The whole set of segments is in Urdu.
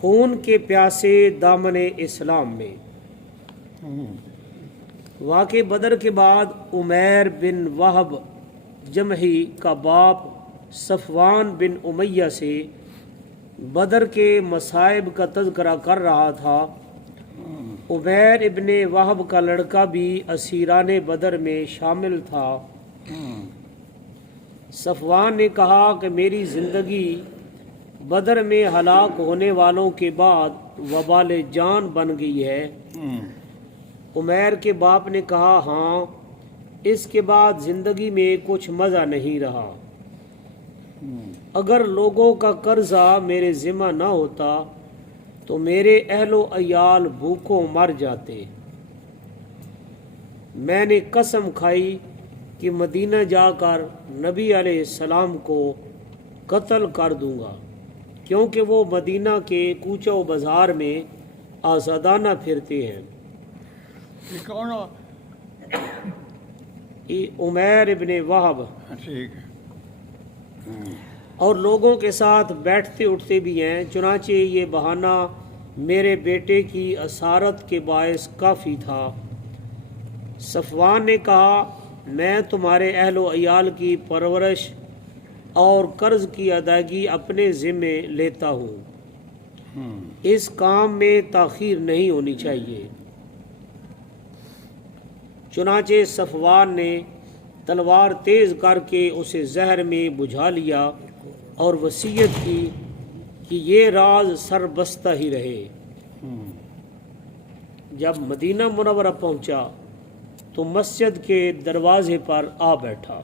خون کے پیاسے دامن اسلام میں۔ واقع بدر کے بعد عمیر بن وہب جمحی کا باپ صفوان بن امیہ سے بدر کے مصائب کا تذکرہ کر رہا تھا۔ عمیر ابن وہب کا لڑکا بھی اسیران بدر میں شامل تھا۔ صفوان نے کہا کہ میری زندگی بدر میں ہلاک ہونے والوں کے بعد وبال جان بن گئی ہے۔ عمیر کے باپ نے کہا ہاں، اس کے بعد زندگی میں کچھ مزہ نہیں رہا۔ اگر لوگوں کا قرضہ میرے ذمہ نہ ہوتا تو میرے اہل و عیال بھوکوں مر جاتے۔ میں نے قسم کھائی کہ مدینہ جا کر نبی علیہ السلام کو قتل کر دوں گا، کیونکہ وہ مدینہ کے کوچہ و بازار میں آزادانہ پھرتے ہیں۔ یہ کون؟ عمیر ابن وہب، ٹھیک ہے۔ اور لوگوں کے ساتھ بیٹھتے اٹھتے بھی ہیں، چنانچہ یہ بہانہ میرے بیٹے کی اسارت کے باعث کافی تھا۔ صفوان نے کہا میں تمہارے اہل و عیال کی پرورش اور قرض کی ادائیگی اپنے ذمے لیتا ہوں، اس کام میں تاخیر نہیں ہونی چاہیے۔ چنانچہ صفوان نے تلوار تیز کر کے اسے زہر میں بجھا لیا اور وصیت کی کہ یہ راز سربستہ ہی رہے۔ جب مدینہ منورہ پہنچا تو مسجد کے دروازے پر آ بیٹھا،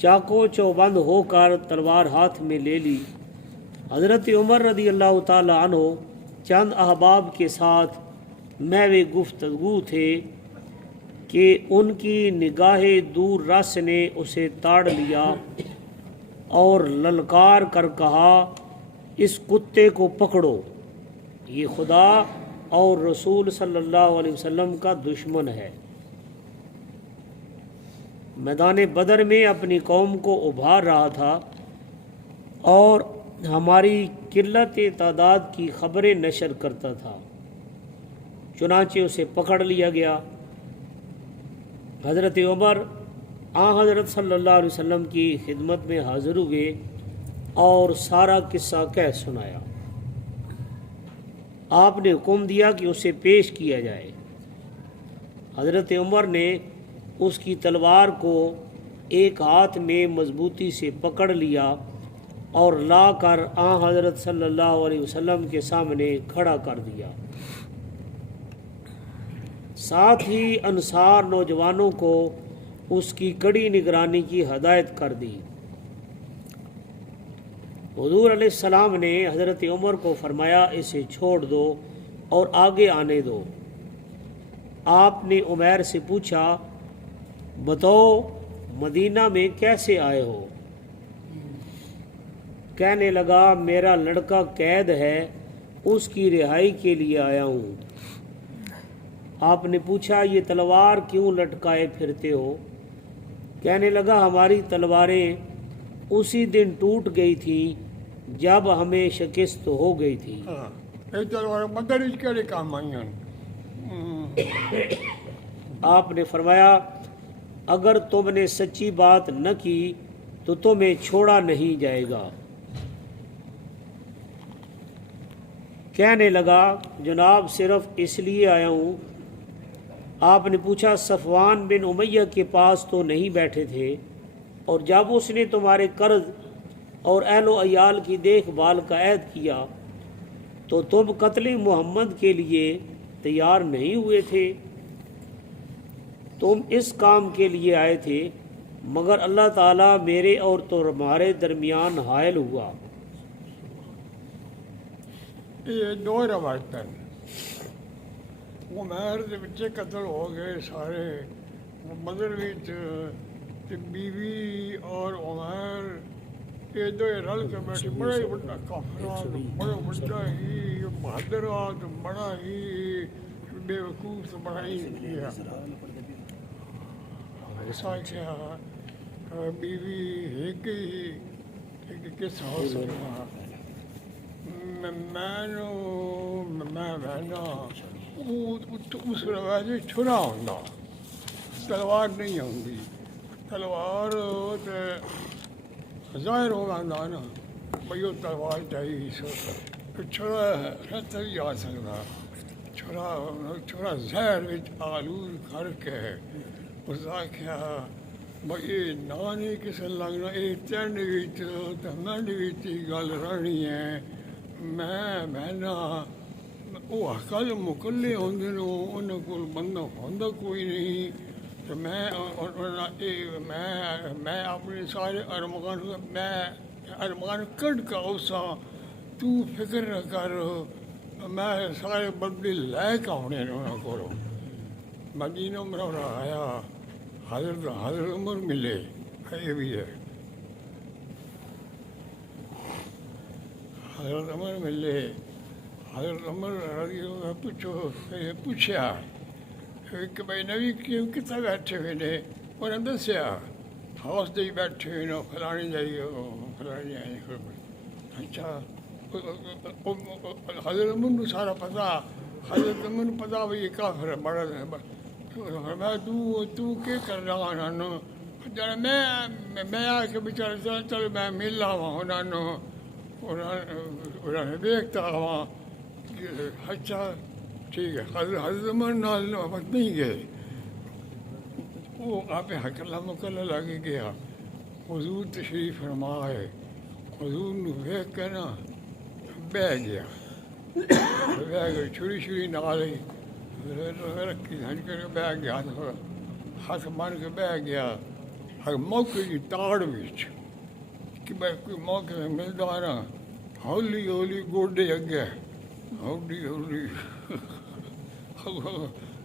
چاقو چوبند ہو کر تلوار ہاتھ میں لے لی۔ حضرت عمر رضی اللہ تعالی عنہ چند احباب کے ساتھ محو گفتگو تھے کہ ان کی نگاہ دور رس نے اسے تاڑ لیا اور للکار کر کہا اس کتے کو پکڑو، یہ خدا اور رسول صلی اللہ علیہ وسلم کا دشمن ہے۔ میدان بدر میں اپنی قوم کو ابھار رہا تھا اور ہماری قلت تعداد کی خبریں نشر کرتا تھا، چنانچہ اسے پکڑ لیا گیا۔ حضرت عمر حضرت صلی اللہ علیہ وسلم کی خدمت میں حاضر ہوئے اور سارا قصہ کہہ سنایا۔ آپ نے حکم دیا کہ اسے پیش کیا جائے۔ حضرت عمر نے اس کی تلوار کو ایک ہاتھ میں مضبوطی سے پکڑ لیا اور لا کر حضرت صلی اللہ علیہ وسلم کے سامنے کھڑا کر دیا۔ ساتھ ہی انصار نوجوانوں کو اس کی کڑی نگرانی کی ہدایت کر دی۔ حضور علیہ السلام نے حضرت عمر کو فرمایا اسے چھوڑ دو اور آگے آنے دو۔ آپ نے عمیر سے پوچھا بتاؤ مدینہ میں کیسے آئے ہو؟ کہنے لگا میرا لڑکا قید ہے، اس کی رہائی کے لیے آیا ہوں۔ آپ نے پوچھا یہ تلوار کیوں لٹکائے پھرتے ہو؟ کہنے لگا ہماری تلواریں اسی دن ٹوٹ گئی تھیں جب ہمیں شکست ہو گئی تھی۔ یہ تلوار مدرج کے کام آئی ہیں۔ آپ نے فرمایا اگر تم نے سچی بات نہ کی تو تمہیں چھوڑا نہیں جائے گا۔ کہنے لگا جناب صرف اس لیے آیا ہوں۔ آپ نے پوچھا صفوان بن امیہ کے پاس تو نہیں بیٹھے تھے، اور جب اس نے تمہارے قرض اور اہل و عیال کی دیکھ بھال کا عہد کیا تو تم قتل محمد کے لیے تیار نہیں ہوئے تھے؟ تم اس کام کے لیے آئے تھے، مگر اللہ تعالیٰ میرے اور تمہارے درمیان حائل ہوا۔ یہ دو روایتیں، عمیر کے بچے قتل ہو گئے سارے، بدر تے بیوی اور عمیر یہ دو رل کے بیٹھے، بڑا ہی بڑا کافر، بڑا بڑا ہی بہادر، بڑا ہی بے وقوف، بڑا ہی کیا ایسا کیا بیوی ایک ہی کس ہو سکتا میں نا اس روایت چھرا ہوں تلوار نہیں ہوندی تلوار ظاہر ہوگا نا بھائی وہ تلوار چاہیے چھڑا رت بھی آ سکتا چھڑا زہر آلود کر کے اس آخیا بھائی نانی کسے لگنا یہ تین منڈ گل رہنی ہے میں نا وہ اکل مکلے ہوندے انہوں کو بندہ ہوندا کوئی نہیں تو میں اپنے سارے ارمان کٹ کا اسا تو فکر نہ کر میں سارے بدلے لے کے آنے انہوں کو مدینہ منورہ آیا حضرت عمر ملے یہ بھی ہے حضرت عمر ملے حضرت عمر رضی اللہ پوچھا کہ بھائی نبی کیوں کتنا بیٹھے ہوئے نے انہیں دسیا ہاؤس دے بیٹھے ہوئے نا فلانی جائیے فلانی جائیے اچھا حضرت عمر کو سارا پتا حضرت عمر کو پتا بھائی یہ کافر ہے بڑا میں تو کیا کر رہا نانو میں آ کے بیچارے چل میں مل رہا ہوں انہوں نے دیکھتا ہوا اچھا ٹھیک ہے حضرت عمر نال وقت نہیں گئے وہ آپ حکلہ مکلہ لگے گیا حضور تشریف فرمائے حضور نے دیکھ کے نا بہ گیا چھری نال رکھی دھنج کر بہ گیا ہاتھ بن کے بہ گیا ہر موقع کی تاڑ بچ کہ بھائی کوئی موقع ملتا نا ہولی ہولی گوڈے اگے ہولی ہولی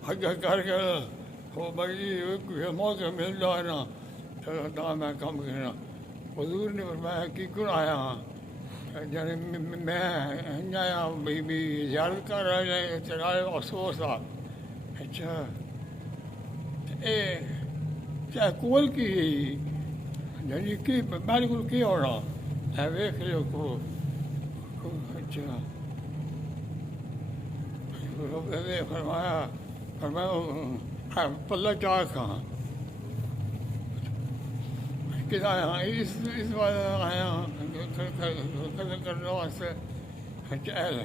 اگے کر کے وہ بھائی کوئی موقع ملتا ہے نا تو میں کم کرنا حضور نے فرمایا کہ کیوں آیا ہاں یعنی میں آیا بھی زیارت کر رہے چلائے افسوس آ اچھا کیا کول کی یعنی کہ میرے کو کیا ہونا ہے ویخ لو کو اچھا فرمایا پلہ چاہ کہاں کہ آیا اس بات آیا قدر کرنے واسطے چہل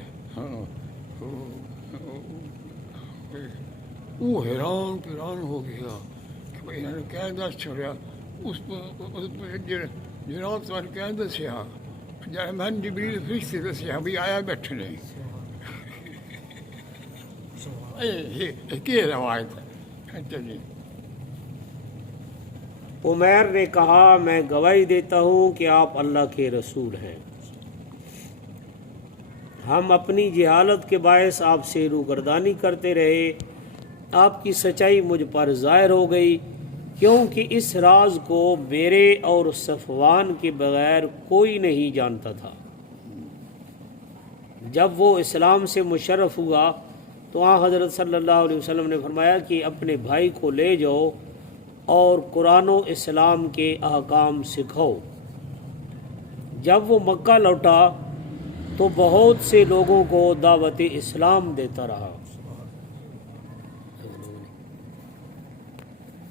وہ حیران ہو گیا کہ بھائی انہوں نے کیا دس چھوڑیا اس جناب تمہیں کیا دسیا جب میں جبریل فرشتے دسیا بھی آیا بیٹھے نہیں یہ روایت ہے چلیے عمیر نے کہا میں گواہی دیتا ہوں کہ آپ اللہ کے رسول ہیں ہم اپنی جہالت کے باعث آپ سے روگردانی کرتے رہے آپ کی سچائی مجھ پر ظاہر ہو گئی کیونکہ اس راز کو میرے اور صفوان کے بغیر کوئی نہیں جانتا تھا جب وہ اسلام سے مشرف ہوا تو حضرت صلی اللہ علیہ وسلم نے فرمایا کہ اپنے بھائی کو لے جاؤ اور قرآن و اسلام کے احکام سکھاؤ جب وہ مکہ لوٹا تو بہت سے لوگوں کو دعوت اسلام دیتا رہا